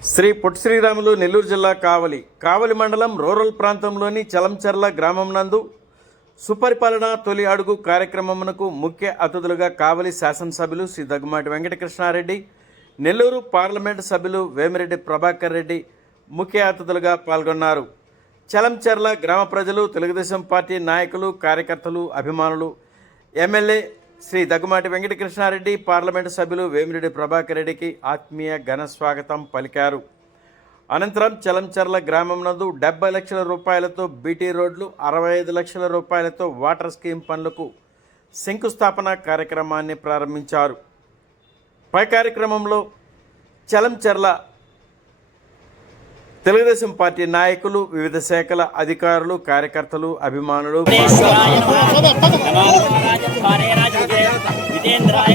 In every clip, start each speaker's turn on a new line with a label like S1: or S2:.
S1: శ్రీ పొట్టి శ్రీరాములు నెల్లూరు జిల్లా కావలి కావలి మండలం రూరల్ ప్రాంతంలోని చలంచర్ల గ్రామం నందు సుపరిపాలన తొలి అడుగు కార్యక్రమమునకు ముఖ్య అతిథులుగా కావలి శాసనసభ్యులు శ్రీ దగ్గుమాటి వెంకటకృష్ణారెడ్డి నెల్లూరు పార్లమెంటు సభ్యులు వేమిరెడ్డి ప్రభాకర్ రెడ్డి ముఖ్య అతిథులుగా పాల్గొన్నారు. చలంచర్ల గ్రామ ప్రజలు తెలుగుదేశం పార్టీ నాయకులు కార్యకర్తలు అభిమానులు ఎమ్మెల్యే శ్రీ దగ్గుమాటి వెంకటకృష్ణారెడ్డి పార్లమెంటు సభ్యులు వేమిరెడ్డి ప్రభాకర్ రెడ్డికి ఆత్మీయ ఘన స్వాగతం పలికారు. అనంతరం చలంచర్ల గ్రామం నందు డెబ్బై లక్షల రూపాయలతో బీటీ రోడ్లు అరవై ఐదు లక్షల రూపాయలతో వాటర్ స్కీమ్ పనులకు శంకుస్థాపన కార్యక్రమాన్ని ప్రారంభించారు. పై కార్యక్రమంలో చలంచర్ల తెలుగుదేశం పార్టీ నాయకులు వివిధ శాఖల అధికారులు కార్యకర్తలు అభిమానులు
S2: విజేంద్రాయ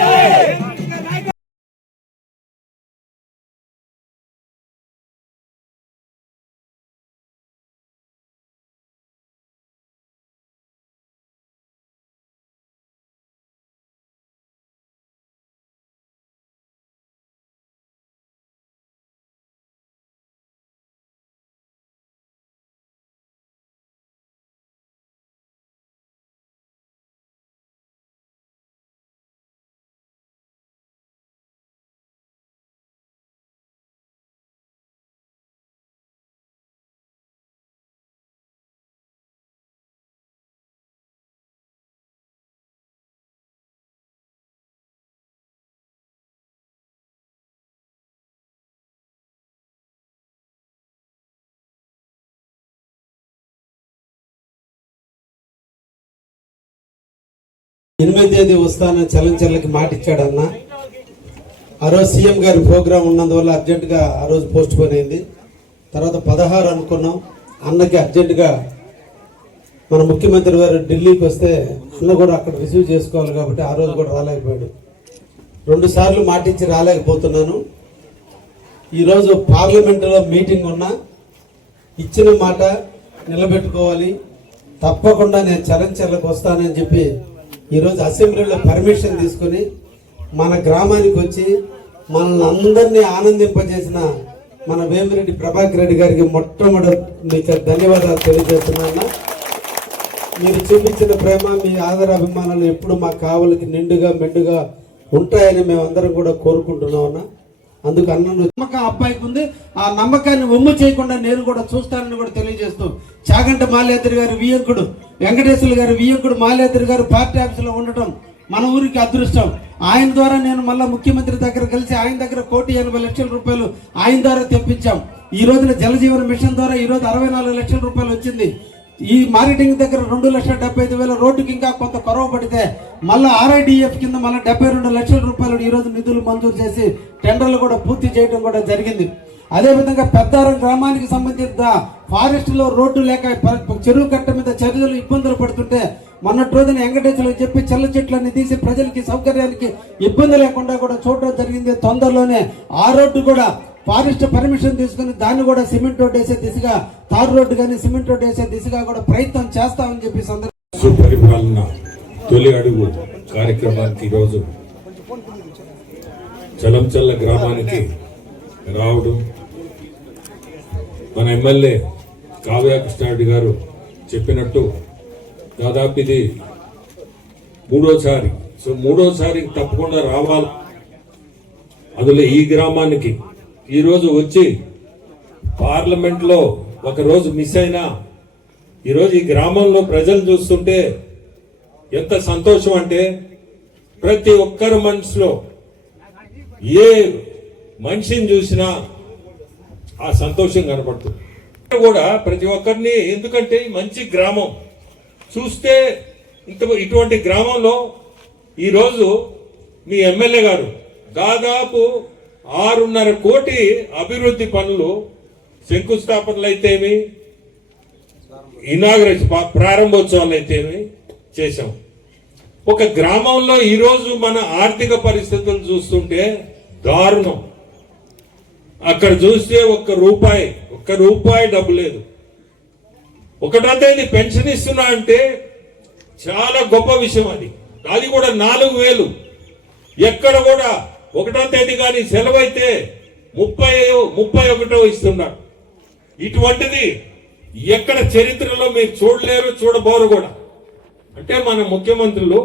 S3: ఎనిమిది తేదీ వస్తానని చలంచర్లకి మాట ఇచ్చాడన్న. ఆ రోజు సీఎం గారి ప్రోగ్రాం ఉన్నందువల్ల అర్జెంటుగా ఆ రోజు పోస్ట్ పోన్ అయింది. తర్వాత పదహారు అనుకున్నాం. అన్నకి అర్జెంటుగా మన ముఖ్యమంత్రి గారు ఢిల్లీకి వస్తే అన్న కూడా అక్కడ రిసీవ్ చేసుకోవాలి కాబట్టి ఆ రోజు కూడా రాలేకపోయాడు. రెండు సార్లు మాటించి రాలేకపోతున్నాను. ఈరోజు పార్లమెంటులో మీటింగ్ ఉన్నా ఇచ్చిన మాట నిలబెట్టుకోవాలి. తప్పకుండా నేను చలంచర్లకు వస్తానని చెప్పి ఈరోజు అసెంబ్లీలో పర్మిషన్ తీసుకుని మన గ్రామానికి వచ్చి మనల్ని అందరినీ ఆనందింపజేసిన మన వేమిరెడ్డి ప్రభాకర్ రెడ్డి గారికి మొట్టమొదటి మీకు ధన్యవాదాలు తెలియజేస్తున్నా మీరు చూపించిన ప్రేమ మీ ఆదరాభిమానాలు ఎప్పుడు మా కావలికి నిండుగా మెండుగా ఉంటాయని మేమందరం కూడా కోరుకుంటున్నామన్నా అందుకు అన్నను నమ్మకం అబ్బాయికి ఉంది. ఆ నమ్మకాన్ని ఒమ్ము చేయకుండా నేను కూడా చూస్తానని కూడా తెలియజేస్తూ చాగంట మాల్యాద్రి గారు వియంకుడు వెంకటేశ్వర గారు వియంకుడు మాల్యాద్రి గారు పార్టీ ఆఫీసులో ఉండటం మన ఊరికి అదృష్టం. ఆయన ద్వారా నేను మళ్ళా ముఖ్యమంత్రి దగ్గర కలిసి ఆయన దగ్గర కోటి ఎనభై లక్షల రూపాయలు ఆయన ద్వారా తెప్పించాం. ఈ రోజున జలజీవన మిషన్ ద్వారా ఈ రోజు అరవై నాలుగు లక్షల రూపాయలు వచ్చింది. ఈ మార్కెటింగ్ దగ్గర రెండు లక్షల డెబ్బై ఐదు వేల రోడ్డుకి ఇంకా కొంత కొరవ పడితే మళ్ళీ ఆర్ఐడిఎఫ్ కింద మళ్ళీ డెబ్బై రెండు లక్షల రూపాయలు ఈరోజు నిధులు మంజూరు చేసి టెండర్లు కూడా పూర్తి చేయడం కూడా జరిగింది. అదేవిధంగా పెద్దారం గ్రామానికి సంబంధించిన ఫారెస్ట్లో రోడ్డు లేక చెరువు కట్ట మీద చర్యలు ఇబ్బందులు పడుతుంటే మొన్నటి రోజున వెంకటేశ్వరులు చెప్పి చెల్ల చెట్లన్నీ తీసి ప్రజలకి సౌకర్యానికి ఇబ్బంది లేకుండా కూడా చూడడం జరిగింది. తొందరలోనే ఆ రోడ్డు కూడా ఫారెస్ట్ పర్మిషన్ తీసుకుని దాన్ని కూడా సిమెంట్ రోడ్ వేసే దిశగా తారు రోడ్డు కానీ సిమెంట్ రోడ్ వేసే దిశగా కూడా ప్రయత్నం చేస్తామని చెప్పి సందర్భంగా
S4: సుపరిపాలన తొలి అడుగు కార్యక్రమానికి ఈరోజు చలంచల్ల గ్రామానికి రావడం. మన ఎమ్మెల్యే కావ్య కృష్ణారెడ్డి గారు చెప్పినట్టు దాదాపు ఇది మూడోసారి. సో మూడోసారి తప్పకుండా రావాలి. అందులో ఈ గ్రామానికి ఈరోజు వచ్చి పార్లమెంట్లో ఒకరోజు మిస్ అయినా ఈరోజు ఈ గ్రామంలో ప్రజలు చూస్తుంటే ఎంత సంతోషం అంటే ప్రతి ఒక్కరి మనసులో ఏ మనిషిని చూసినా ఆ సంతోషం కనపడుతుంది. కూడా ప్రతి ఒక్కరిని ఎందుకంటే మంచి గ్రామం చూస్తే ఇంత ఇటువంటి గ్రామంలో ఈరోజు మీ ఎమ్మెల్యే గారు దాదాపు ఆరున్నర కోటి అభివృద్ధి పనులు శంకుస్థాపనలు అయితేమి ఇనాగరేషన్ ప్రారంభోత్సవాలు అయితేమి చేశాం. ఒక గ్రామంలో ఈరోజు మన ఆర్థిక పరిస్థితులు చూస్తుంటే దారుణం. అక్కడ చూస్తే ఒక్క రూపాయి ఒక్క రూపాయి డబ్బు లేదు. ఒకటో ఇది పెన్షన్ ఇస్తున్నా అంటే చాలా గొప్ప విషయం అది. అది కూడా నాలుగు వేలు. ఎక్కడ కూడా ఒకటో తేదీ కానీ సెలవు అయితే ముప్పై ముప్పై ఒకటో ఇస్తున్నాడు ఇటువంటిది ఎక్కడ చరిత్రలో మీరు చూడలేరు చూడబోరు కూడా. అంటే మన ముఖ్యమంత్రులు